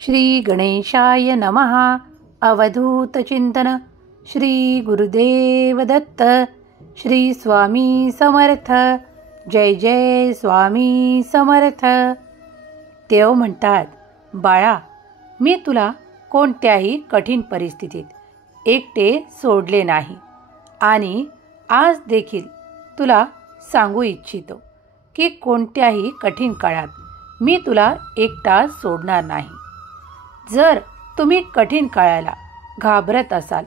श्री गणेशाय नमः. अवधूत चिंतन. श्री गुरुदेव दत्त. श्री स्वामी समर्थ. जय जय स्वामी समर्थ. देव म्हणतात, बाळा, मी तुला कोणत्याही कठीण परिस्थितीत एकटे सोडले नाही आणि आज देखील तुला सांगू इच्छितो की कोणत्याही कठीण काळात मी तुला एकटा सोडणार नाही. जर तुम्ही कठीण काळाला घाबरत असाल,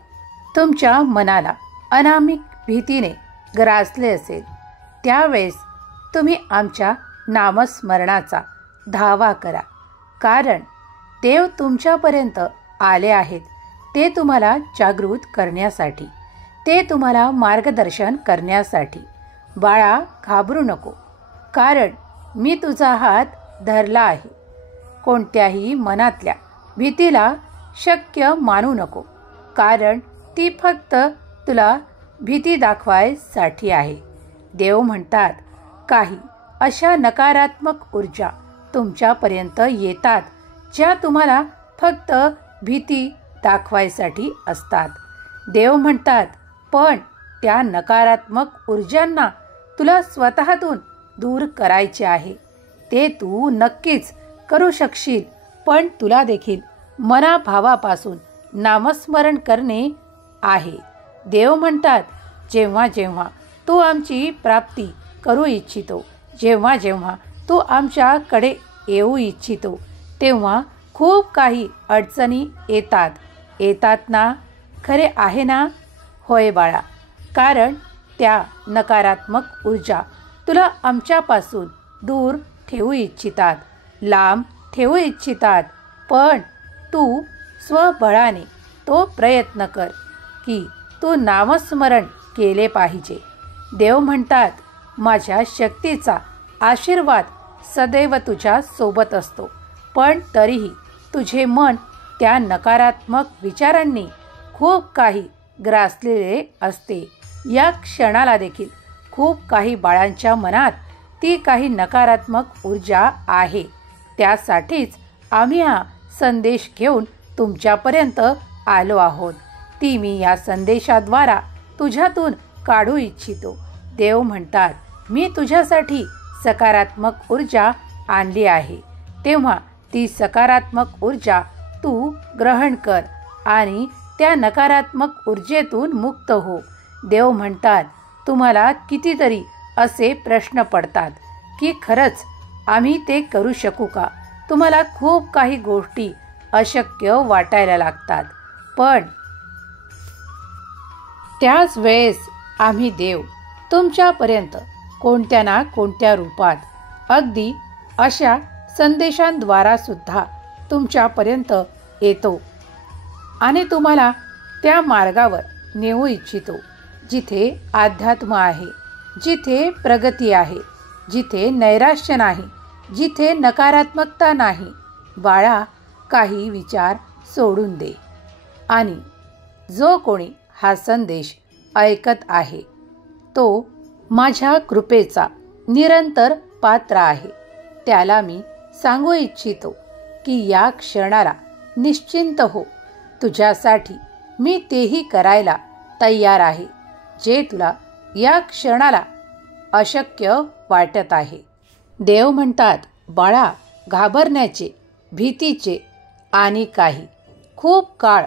तुमच्या मनाला अनामिक भीतीने ग्रासले असेल, त्यावेळेस तुम्ही आमच्या नामस्मरणाचा धावा करा. कारण देव तुमच्यापर्यंत आले आहेत ते तुम्हाला जागृत करण्यासाठी, ते तुम्हाला मार्गदर्शन करण्यासाठी. बाळा, घाबरू नको, कारण मी तुझा हात धरला आहे. कोणत्याही मनातल्या भीतीला शक्य मानू नको, कारण ती फक्त तुला भीती दाखवायसाठी आहे. देव म्हणतात, काही अशा नकारात्मक ऊर्जा तुमच्यापर्यंत येतात ज्या तुम्हाला फक्त भीती दाखवायसाठी असतात. देव म्हणतात, पण त्या नकारात्मक ऊर्जांना तुला स्वतःतून दूर करायचे आहे. ते तू नक्कीच करू शकशील, पण तुला देखील मनाभावापासून नामस्मरण करणे आहे. देव म्हणतात, जेव्हा जेव्हा तू आमची प्राप्ती करू इच्छितो, जेव्हा जेव्हा तू आमच्याकडे येऊ इच्छितो, तेव्हा खूप काही अडचणी येतात ना? खरे आहे ना? होय बाळा, कारण त्या नकारात्मक ऊर्जा तुला आमच्यापासून दूर ठेवू इच्छितात, लांब ठेवू इच्छितात. पण तू स्वबळाने तो प्रयत्न कर की तू नामस्मरण केले पाहिजे. देव म्हणतात, माझ्या शक्तीचा आशीर्वाद सदैव तुझ्या सोबत असतो, पण तरीही तुझे मन त्या नकारात्मक विचारांनी खूप काही ग्रासलेले असते. या क्षणाला देखील खूप काही बाळांच्या मनात ती काही नकारात्मक ऊर्जा आहे. त्यासाठीच आम्ही हा संदेश घेऊन तुमच्यापर्यंत आलो आहोत. ती मी या संदेशाद्वारा तुझ्यातून काढू इच्छितो. देव म्हणतात, मी तुझ्यासाठी सकारात्मक ऊर्जा आणली आहे, तेव्हा ती सकारात्मक ऊर्जा तू ग्रहण कर आणि त्या नकारात्मक ऊर्जेतून मुक्त हो. देव म्हणतात, तुम्हाला कितीतरी असे प्रश्न पडतात की खरंच आम्ही ते करू शकू का? तुम्हाला खूप काही गोष्टी अशक्य वाटायला लागतात, पण त्याच वेळेस आम्ही देव तुमच्यापर्यंत कोणत्या ना कोणत्या रूपात, अगदी अशा संदेशांद्वारा सुद्धा तुमच्यापर्यंत येतो आणि तुम्हाला त्या मार्गावर नेऊ इच्छितो जिथे अध्यात्म आहे, जिथे प्रगती आहे, जिथे नैराश्य नाही, जिथे नकारात्मकता नाही. बाळा, काही विचार सोडून दे आणि जो कोणी हा संदेश ऐकत आहे तो माझ्या कृपेचा निरंतर पात्र आहे. त्याला मी सांगू इच्छितो की या क्षणाला निश्चिंत हो. तुझ्यासाठी मी तेही करायला तयार आहे जे तुला या क्षणाला अशक्य वाटत आहे. देव म्हणतात, बाळा, घाबरण्याचे, भीतीचे आणि काही खूप काळ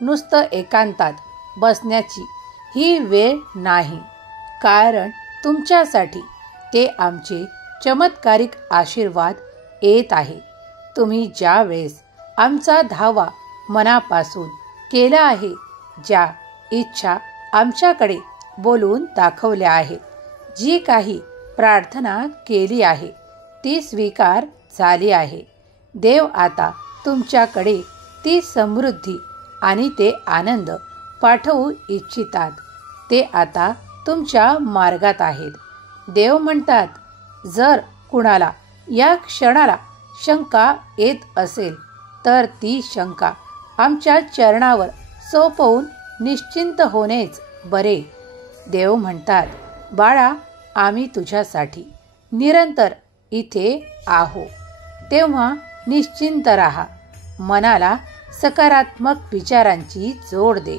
नुसतं एकांतात बसण्याची ही वेळ नाही. कारण तुमच्यासाठी ते आमचे चमत्कारिक आशीर्वाद येत आहे. तुम्ही ज्या वेळेस आमचा धावा मनापासून केला आहे, ज्या इच्छा आमच्याकडे बोलून दाखवल्या आहेत, जी काही प्रार्थना केली आहे, ती स्वीकार झाली आहे. देव आता तुमच्याकडे ती समृद्धी आणि ते आनंद पाठवू इच्छितात. ते आता तुमच्या मार्गात आहेत. देव म्हणतात, जर कुणाला या क्षणाला शंका येत असेल तर ती शंका आमच्या चरणावर सोपवून निश्चिंत होणेच बरे. देव म्हणतात, बाळा, आम्ही तुझ्यासाठी निरंतर इथे आहो, तेव्हा निश्चिंत राहा. मनाला सकारात्मक विचारांची जोड दे,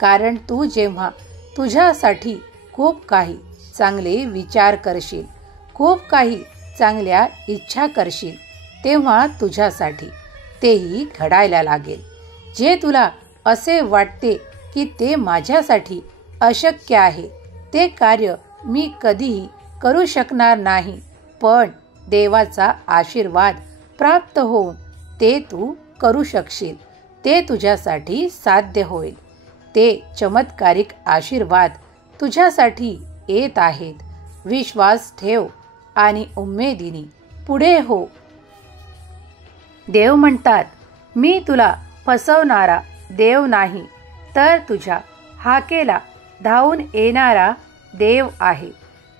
कारण तू जेव्हा तुझ्यासाठी खूप काही चांगले विचार करशील, खूप काही चांगल्या इच्छा करशील, तेव्हा तुझ्यासाठी तेही घडायला लागेल. जे तुला असे वाटते की ते माझ्यासाठी अशक्य आहे, ते कार्य मी कधीही करू शकणार नाही, पण देवाचा आशीर्वाद प्राप्त होऊन ते तू करू शकशील, ते तुझ्यासाठी साध्य होईल. ते चमत्कारिक आशीर्वाद तुझ्यासाठी येत आहेत. विश्वास ठेव आणि उमेदीने पुढे हो. देव म्हणतात, मी तुला फसवणारा देव नाही, तर तुझ्या हाकेला धावून येणारा देव आहे.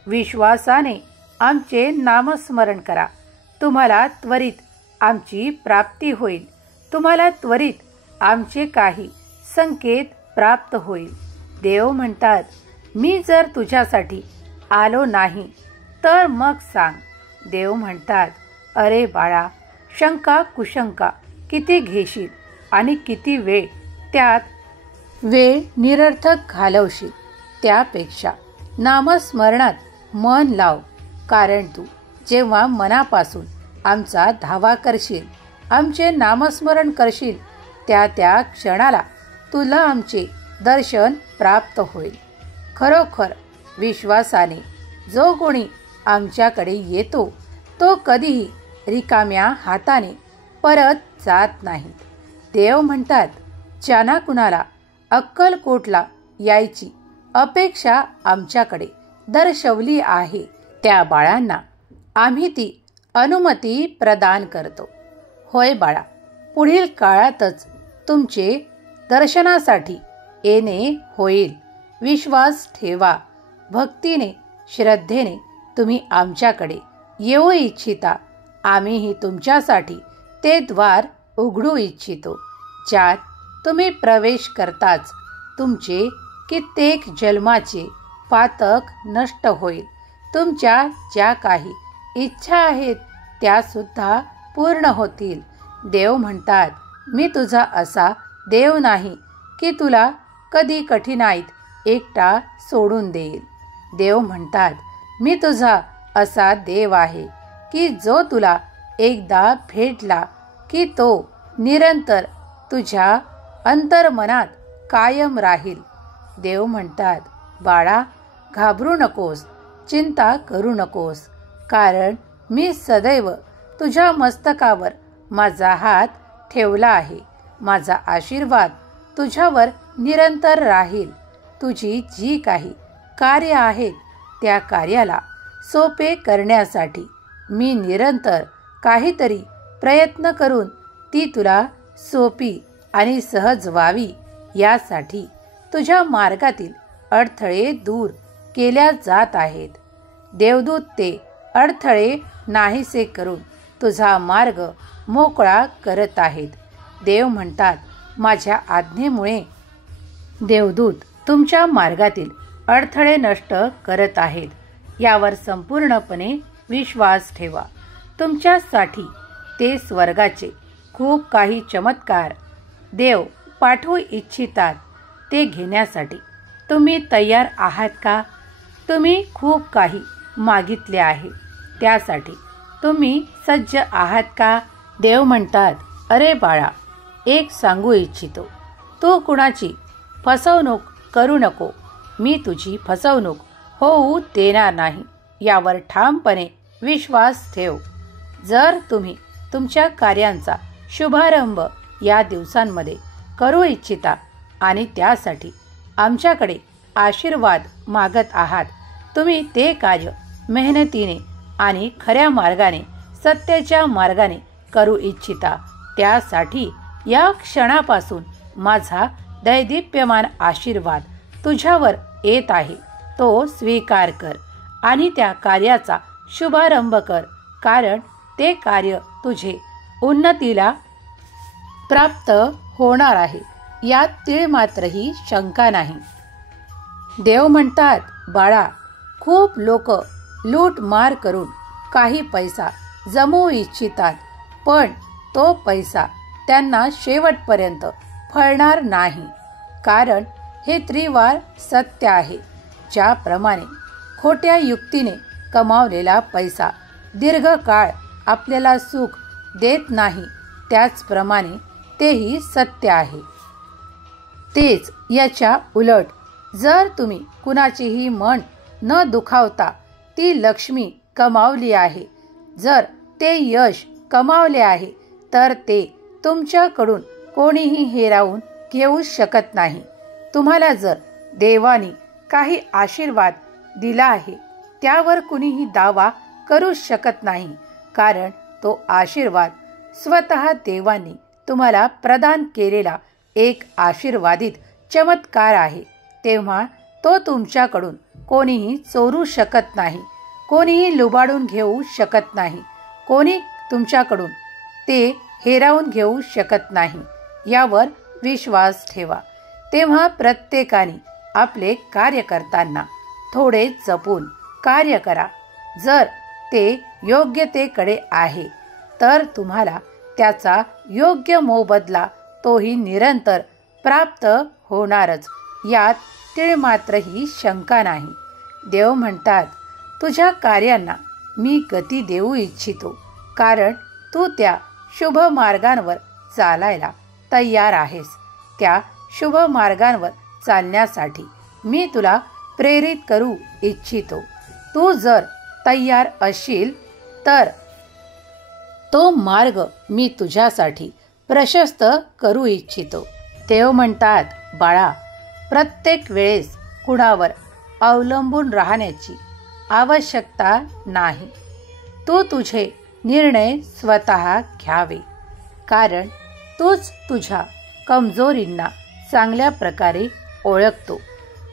विश्वासाने आमचे नामस्मरण करा, तुम्हाला त्वरित आमची प्राप्ती होईल. तुम्हाला त्वरित आमचे काही संकेत प्राप्त होईल. देव म्हणतात, मी जर तुझ्यासाठी आलो नाही तर मग सांग. देव म्हणतात, अरे बाळा, शंका कुशंका किती घेशील आणि किती वेळ त्यात निरर्थक घालवशील. त्यापेक्षा नामस्मरणात मन लाव, कारण तू जेव्हा मनापासून आमचा धावा करशील, आमचे नामस्मरण करशील, त्या क्षणाला तुला आमचे दर्शन प्राप्त होईल. खरोखर विश्वासाने जो कोणी आमच्याकडे येतो तो कधीही रिकाम्या हाताने परत जात नाही. देव म्हणतात, ज्यांना कुणाला अक्कलकोटला यायची अपेक्षा आमच्याकडे दर्शवली आहे, त्या बाळांना आम्ही ती अनुमती प्रदान करतो. होय बाळा, पुढील काळातच तुमचे दर्शनासाठी येणे होईल. विश्वास ठेवा. भक्तीने श्रद्धेने तुम्ही आमच्याकडे येऊ इच्छिता. आम्हीही तुमच्यासाठी ते द्वार उघडू इच्छितो, ज्यात तुम्ही प्रवेश करताच तुमचे कित्येक जन्माचे पातक नष्ट होईल. तुमच्या ज्या काही इच्छा आहेत त्या सुद्धा पूर्ण होतील. देव म्हणतात, मी तुझा असा देव नाही की तुला कधी कठीणाईत एकटा सोडून देईल. देव म्हणतात, मी तुझा असा देव आहे की जो तुला एकदा भेटला की तो निरंतर तुझ्या अंतर्मनात कायम राहील. देव म्हणतात, बाळा, घाबरू नकोस, चिंता करू नकोस, कारण मी सदैव तुझ्या मस्तकावर माझा हात ठेवला आहे. माझा आशीर्वाद तुझ्यावर निरंतर राहील. तुझी जी काही कार्य आहेत त्या कार्याला सोपे करण्यासाठी मी निरंतर काहीतरी प्रयत्न करून ती तुला सोपी आणि सहज व्हावी, यासाठी तुझ्या मार्गातील अडथळे दूर केल्या जात आहेत. देवदूत ते अडथळे नाहीसे करून तुझा मार्ग मोकळा करत आहेत. देव म्हणतात, माझ्या आज्ञेमुळे देवदूत तुमच्या मार्गातील अडथळे नष्ट करत आहेत. यावर संपूर्णपणे विश्वास ठेवा. तुमच्यासाठी ते स्वर्गाचे खूप काही चमत्कार देव पाठवू इच्छितात. ते घेण्यासाठी तुम्ही तयार आहात का? तुम्ही खूप काही मागितले आहे, त्यासाठी तुम्ही सज्ज आहात का? देव म्हणतात, अरे बाळा, एक सांगू इच्छितो, तू कुणाची फसवणूक करू नको. मी तुझी फसवणूक होऊ देणार नाही, यावर ठामपणे विश्वास ठेव. जर तुम्ही तुमच्या कार्यांचा शुभारंभ या दिवसांमध्ये करू इच्छिता आणि त्यासाठी आमच्याकडे आशीर्वाद मागत आहात, तुम्ही ते कार्य मेहनतीने आणि खऱ्या मार्गाने, सत्याच्या मार्गाने करू इच्छिता, त्यासाठी या क्षणापासून माझा दैदिप्यमान आशीर्वाद तुझ्यावर येत आहे. तो स्वीकार कर आणि त्या कार्याचा शुभारंभ कर, कारण ते कार्य तुझे उन्नतीला प्राप्त होणार आहे, यात तीळ मात्रही शंका नाही. देव म्हणतात, बाळा, खूप लोक लूटमार करून काही पैसा जमवू इच्छितात, पण तो पैसा त्यांना शेवटपर्यंत फळणार नाही. कारण हे त्रिवार सत्य आहे. ज्याप्रमाणे खोट्या युक्तीने कमावलेला पैसा दीर्घकाळ आपल्याला सुख देत नाही, त्याचप्रमाणे तेही सत्य आहे. तेच याच्या उलट, जर तुम्ही कुणाचेही मन न दुखावता ती लक्ष्मी कमावली आहे, जर ते यश कमावले आहे, तर ते तुमच्याकडून कोणीही हिरावून घेऊ शकत नाही. तुम्हाला जर देवाने काही आशीर्वाद दिला आहे, त्यावर कुणीही दावा करू शकत नाही. कारण तो आशीर्वाद स्वतः देवाने तुम्हाला प्रदान केलेला एक आशीर्वादित चमत्कार आहे. तेव्हा तो तुमच्याकडून कोणीही चोरू शकत नाही, कोणीही लुबाडून घेऊ शकत नाही, कोणी तुमच्याकडून ते हिरावून घेऊ शकत नाही. यावर विश्वास ठेवा. तेव्हा प्रत्येकाने आपले कार्य करताना थोडे जपून कार्य करा. जर ते योग्यतेकडे आहे तर तुम्हाला त्याचा योग्य मोबदला तोही निरंतर प्राप्त होणारच. यात तीळमात्रही शंका नाही. देव म्हणतात, तुझ्या कार्यांना मी गती देऊ इच्छितो, कारण तू त्या शुभ मार्गांवर चालायला तयार आहेस. त्या शुभ मार्गांवर चालण्यासाठी मी तुला प्रेरित करू इच्छितो. तू जर तयार असशील तर तो मार्ग मी तुझ्यासाठी प्रशस्त करू इच्छितो. देव म्हणतात, बाळा, प्रत्येक वेळेस कुणावर अवलंबून राहण्याची आवश्यकता नाही. तू तुझे निर्णय स्वतः घ्यावे. कारण तूच तुझ्या कमजोरींना चांगल्या प्रकारे ओळखतो.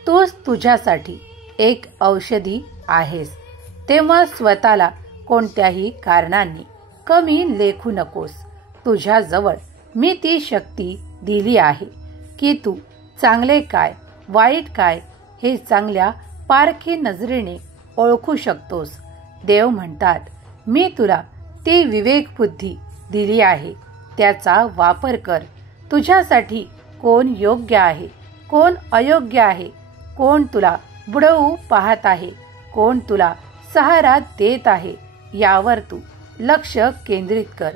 तूच तुझ्यासाठी एक औषधी आहेस. तेव्हा स्वतःला कोणत्याही कारणांनी कमी लेखू नकोस. तुझ्याजवळ मी ती शक्ती दिली आहे की तू चांगले काय वाईट काय हे चांगल्या पारखी नजरेने ओळखू शकतोस. देव म्हणतात, मी तुला ती विवेक बुद्धी दिली आहे, त्याचा वापर कर. तुझ्यासाठी कोण योग्य आहे, कोण अयोग्य आहे, कोण तुला बुडवू पाहत आहे, कोण तुला सहारा देत आहे, यावर तू लक्ष केंद्रित कर.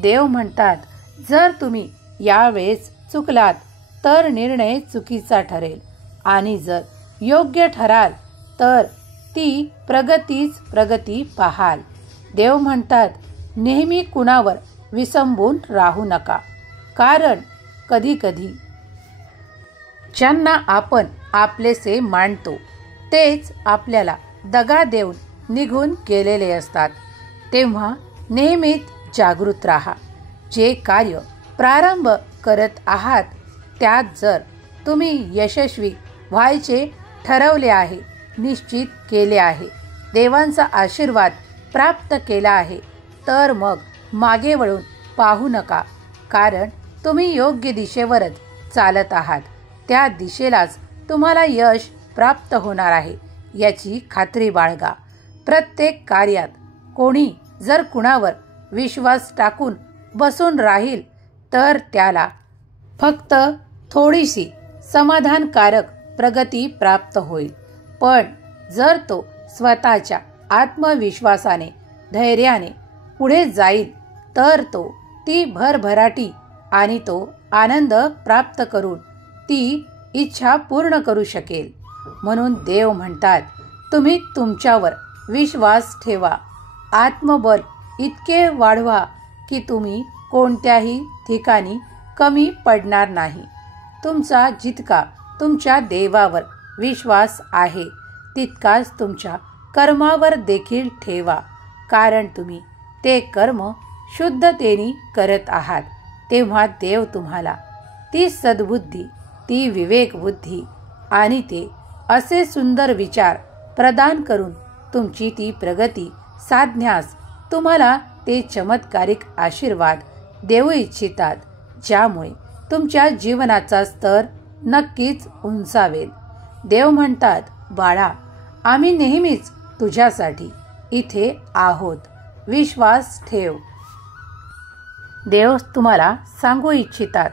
देव म्हणतात, जर तुम्ही यावेळेस चुकलात तर निर्णय चुकीचा ठरेल, आणि जर योग्य ठराल तर ती प्रगतीच प्रगती पाहाल. देव म्हणतात, नेहमी कुणावर विसंबून राहू नका. कारण कधी कधी ज्यांना आपण आपलेसे मानतो तेच आपल्याला दगा देऊन निघून गेलेले असतात. तेव्हा नेहमीच जागृत राहा. जे कार्य प्रारंभ करत आहात त्यात जर तुम्ही यशस्वी व्हायचे ठरवले आहे, निश्चित केले आहे, देवांचा आशीर्वाद प्राप्त केला आहे, तर मग मागे वळून पाहू नका. कारण तुम्ही योग्य दिशेवरच चालत आहात. त्या दिशेलाच तुम्हाला यश प्राप्त होणार आहे याची खात्री बाळगा. प्रत्येक कार्यात कोणी जर कुणावर विश्वास टाकून बसून राहील तर त्याला फक्त थोडीशी समाधानकारक प्रगती प्राप्त होईल. पण जर तो स्वतःच्या आत्मविश्वासाने धैर्याने पुढे जाईल तर तो ती भरभराटी आणि तो आनंद प्राप्त करून ती इच्छा पूर्ण करू शकेल. म्हणून देव म्हणतात, तुम्ही तुमच्यावर विश्वास ठेवा. आत्मबल इतके वाढवा की तुम्ही कोणत्याही ठिकाणी कमी पडणार नाही. तुमचा जितका तुमच्या देवावर विश्वास आहे तितकाच तुमच्या कर्मावर देखील ठेवा. कारण तुम्ही ते कर्म शुद्धतेने करत आहात. तेव्हा देव तुम्हाला ती सद्बुद्धी, ती विवेक बुद्धी आणि ते असे सुंदर विचार प्रदान करून तुमची ती प्रगती साधण्यास तुम्हाला ते चमत्कारिक आशीर्वाद देऊ इच्छितात, ज्यामुळे तुमच्या जीवनाचा स्तर नक्कीच उंचावेल. देव म्हणतात, बाळा, आम्ही नेहमीच तुझ्यासाठी इथे आहोत. विश्वास ठेव. देव तुम्हाला सांगू इच्छितात,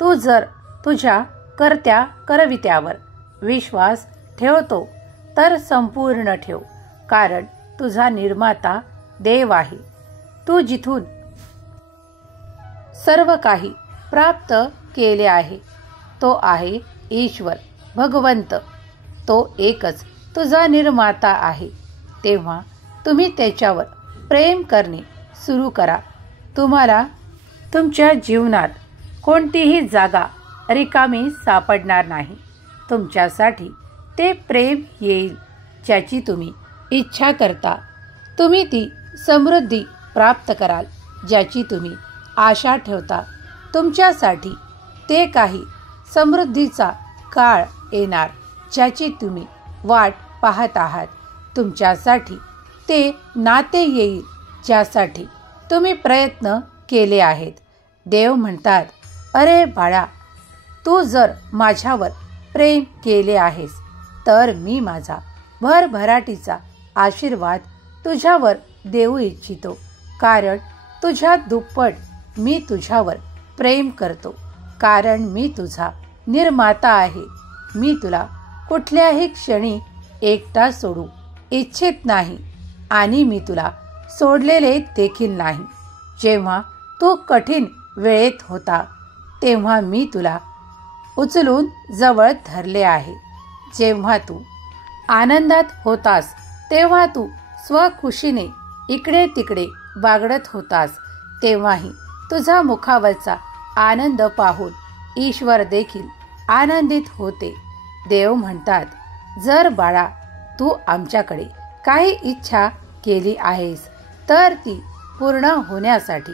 तू जर तुझ्या कर्त्या करवित्यावर विश्वास ठेवतो तर संपूर्ण ठेव, कारण तुझा निर्माता देव आहे. तू जिथून सर्व काही प्राप्त केले आहे तो आहे ईश्वर भगवंत. तो एकच तुझा निर्माता आहे. तेव्हा तुम्ही त्याच्यावर प्रेम करणे सुरू करा. तुम्हाला तुमच्या जीवनात कोणतीही जागा रिकामी सापडणार नाही. तुमच्यासाठी ते प्रेम येईल ज्याची तुम्ही इच्छा करता. तुम्ही ती समृद्धी प्राप्त कराल ज्याची तुम्ही आशा ठेवता. तुमच्यासाठी ते काही समृद्धीचा काळ येणार ज्याची तुम्ही वाट पाहत आहात. तुमच्यासाठी ते नाते येईल ज्यासाठी तुम्ही प्रयत्न केले आहेत. देव म्हणतात, अरे बाळा, तू जर माझ्यावर प्रेम केले आहेस तर मी माझा भरभराटीचा आशीर्वाद तुझ्यावर देऊ इच्छितो, कारण तुझ्या दुप्पट मी तुझ्यावर प्रेम करतो. कारण मी तुझा निर्माता आहे. मी तुला कुठल्याही क्षणी एकटा सोडू इच्छित नाही आणि मी तुला सोडलेले देखील नाही. जेव्हा तू कठीण वेळेत होता तेव्हा मी तुला उचलून जवळ धरले आहे. जेव्हा तू आनंदात होतास तेव्हा तू स्वखुशीने इकडे तिकडे बागडत होतास, तेव्हाही तुझा मुखावरचा आनंद पाहून ईश्वर देखील आनंदित होते. देव म्हणतात, जर बाळा तू आमच्याकडे काही इच्छा केली आहेस तर ती पूर्ण होण्यासाठी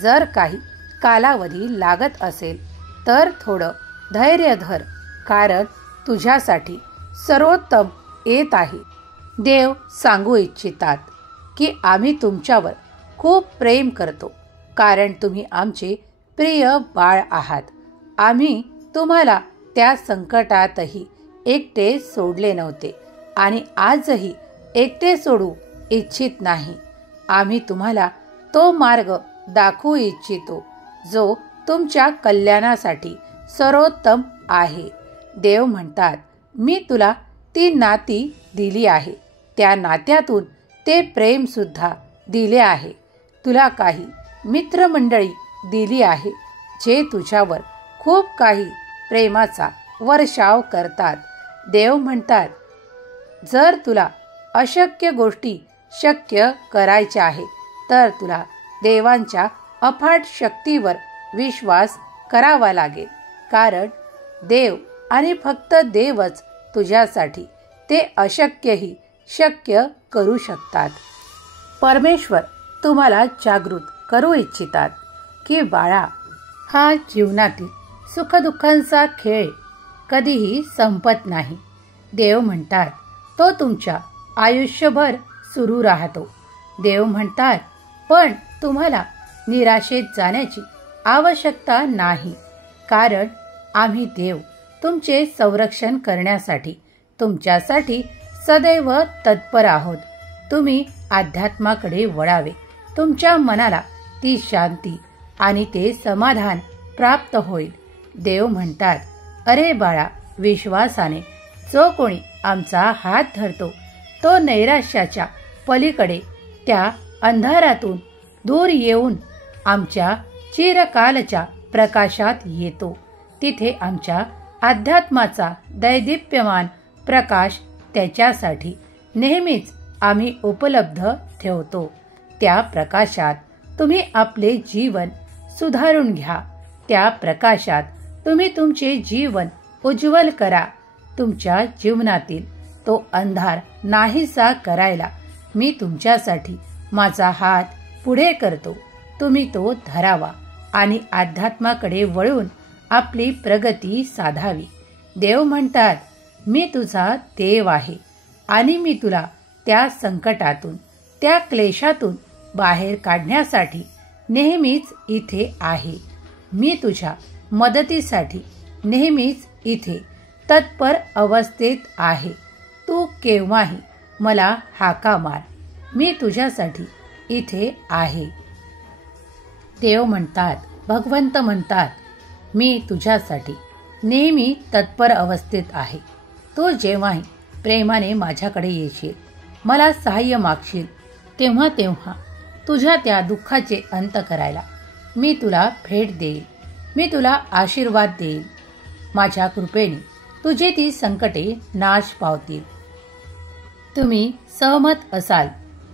जर काही कालावधी लागत असेल तर थोडं धैर्य धर, कारण तुझ्यासाठी सर्वोत्तम येत आहे. देव सांगू इच्छितात की आम्ही तुमच्यावर खूप प्रेम करतो, कारण तुम्ही आमचे प्रिय बाळ आहात. आम्ही तुम्हाला त्या संकटातही एकटे सोडले नव्हते आणि आजही एकटे सोडू इच्छित नाही. आम्ही तुम्हाला तो मार्ग दाखवू इच्छितो जो तुमच्या कल्याणासाठी सर्वोत्तम आहे. देव म्हणतात, मी तुला ती नाती दिली आहे. त्या नात्यातून ते प्रेम सुद्धा दिले आहे. तुला काही मित्रमंडळी दिली आहे जे तुझ्यावर खूप काही प्रेमाचा वर्षाव करतात. देव म्हणतात, जर तुला अशक्य गोष्टी शक्य करायच्या आहे तर तुला देवांच्या अफाट शक्तीवर विश्वास करावा लागेल, कारण देव आणि फक्त देवच तुझ्यासाठी ते अशक्यही शक्य करू शकतात. परमेश्वर तुम्हाला जागृत करू इच्छितात की बाळा, हा जीवनातील सुखदुःखांचा खेळ कधीही संपत नाही. देव म्हणतात, तो तुमच्या आयुष्यभर सुरू राहतो. देव म्हणतात, पण तुम्हाला निराशेत जाण्याची आवश्यकता नाही, कारण आम्ही देव तुमचे संरक्षण करण्यासाठी तुमच्यासाठी सदैव तत्पर आहोत. तुम्ही अध्यात्माकडे वळावे. तुमच्या मनाला ती शांती आणि ते समाधान प्राप्त होईल. देव म्हणतात, अरे बाळा, विश्वासाने जो कोणी आमचा हात धरतो तो नैराश्याच्या पलीकडे त्या अंधारातून दूर येऊन आमच्या चिरकालच्या प्रकाशात येतो. तिथे आमच्या अध्यात्माचा दैदिप्यमान प्रकाश त्याच्यासाठी नेहमीच आम्ही उपलब्ध ठेवतो. त्या प्रकाशात तुम्ही आपले जीवन सुधारून घ्या. त्या प्रकाशात तुम्ही तुमचे जीवन उज्ज्वल करा. तुमच्या जीवनातील तो अंधार नाहीसा करायला मी तुमच्यासाठी माझा हात पुढे करतो. तुम्ही तो धरावा आणि अध्यात्माकडे वळून आपली प्रगती साधावी. देव म्हणतात, मी तुझा देव आहे आणि मी तुला त्या संकटातून, त्या क्लेशातून बाहेर काढण्यासाठी नेहमीच इथे आहे. मी तुझ्या मदतीसाठी नेहमीच इथे तत्पर अवस्थेत आहे. तू केव्हाही मला हाका मार, मी तुझ्यासाठी इथे आहे. देव म्हणतात, भगवंत म्हणतात, मी तुझ्यासाठी नेहमी तत्पर अवस्थेत आहे. तू जेव्हाही प्रेमाने माझ्याकडे येशील, मला सहाय्य मागशील, तेव्हा तेव्हा तुझ्या त्या दुःखाचे अंत करायला मी तुला भेट देईल, मी तुला आशीर्वाद देईल. माझ्या कृपेने तुझी ती संकटे नाश पावतील. तुम्ही सहमत असाल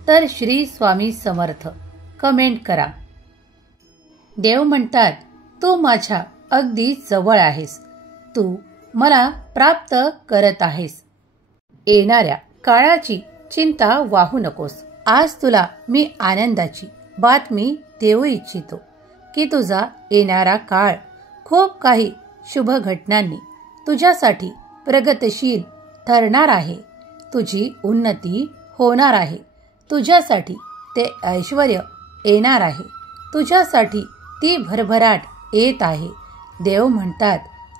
तर श्री स्वामी समर्थ कमेंट करा. देव म्हणतात, तू माझ्या अगदी जवळ आहेस, तू मला प्राप्त करत आहेस. येणाऱ्या काळाची चिंता वाहू नकोस. आज तुला मी आनंदाची बातमी देऊ इच्छितो की तुझा येणारा काळ खूप काही शुभ घटनांनी तुझ्यासाठी प्रगतशील ठरणार आहे. तुझी उन्नती होणार आहे. तुझ्यासाठी ते ऐश्वर्य येणार आहे. तुझ्यासाठी ती भरभराट येत आहे. देव म्हणतात,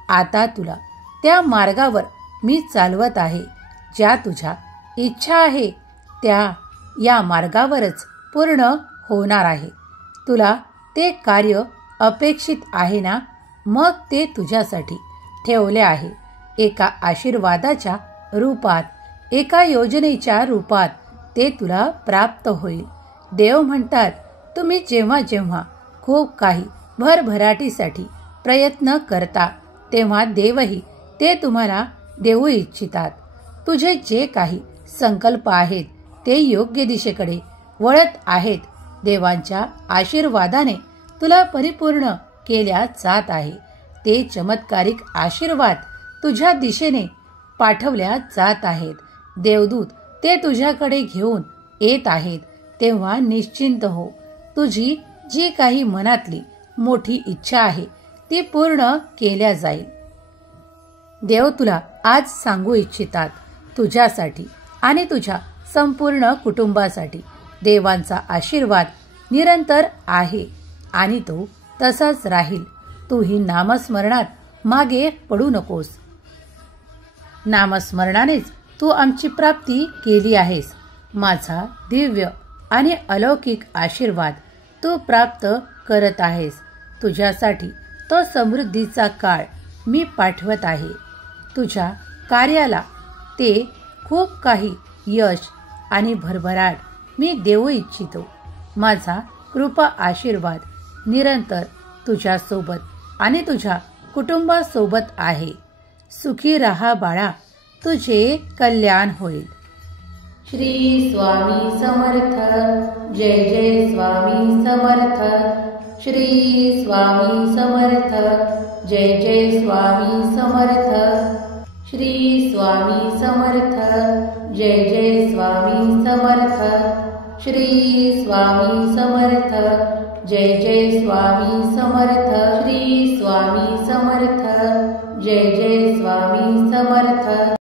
आता तुला त्या मार्गावर मी चालवत आहे. ज्या तुझ्या इच्छा आहे त्या या मार्गावरच पूर्ण होणार आहे. तुला ते कार्य अपेक्षित आहे ना, मग ते तुझ्यासाठी ठेवले आहे. एका आशीर्वादाच्या रूपात, एका योजनेच्या रूपात ते तुला प्राप्त होईल. देव म्हणतात, तुम्ही जेव्हा जेव्हा खूप काही भरभराटीसाठी प्रयत्न करता तेव्हा देवही ते तुम्हाला देऊ इच्छितात. तुझे जे काही संकल्प आहेत ते योग्य दिशेकडे वळत आहेत. देवांच्या आशीर्वादाने तुला परिपूर्ण केल्या जात आहे. ते चमत्कारिक आशीर्वाद तुझ्या दिशेने पाठवल्या जात आहेत. देवदूत ते तुझ्याकडे घेऊन येत आहेत. तेव्हा निश्चिंत हो. तुझी जी काही मनातली मोठी इच्छा आहे ती पूर्ण केल्या जाईल. देव तुला आज सांगू इच्छितात, तुझ्यासाठी आणि तुझ्या संपूर्ण कुटुंबासाठी देवांचा आशीर्वाद निरंतर आहे आणि तो तसाच राहील. तूही नामस्मरणात मागे पडू नकोस. नामस्मरणानेच तू आमची प्राप्ती केली आहेस. माझा दिव्य आणि अलौकिक आशीर्वाद तू प्राप्त करत आहेस. तुझ्यासाठी तो समृद्धीचा काळ मी पाठवत आहे. तुझ्या कार्याला ते खूप काही यश आणि भरभराट मी देऊ इच्छितो. माझा कृपा आशीर्वाद निरंतर तुझ्यासोबत आणि तुझ्या कुटुंबासोबत आहे. सुखी राहा बाळा, तुझे कल्याण होईल. श्री स्वामी समर्थ. जय जय स्वामी समर्थ. श्री स्वामी समर्थ. जय जय स्वामी समर्थ. श्री स्वामी समर्थ. जय जय स्वामी समर्थ. श्री स्वामी समर्थ. जय जय स्वामी समर्थ.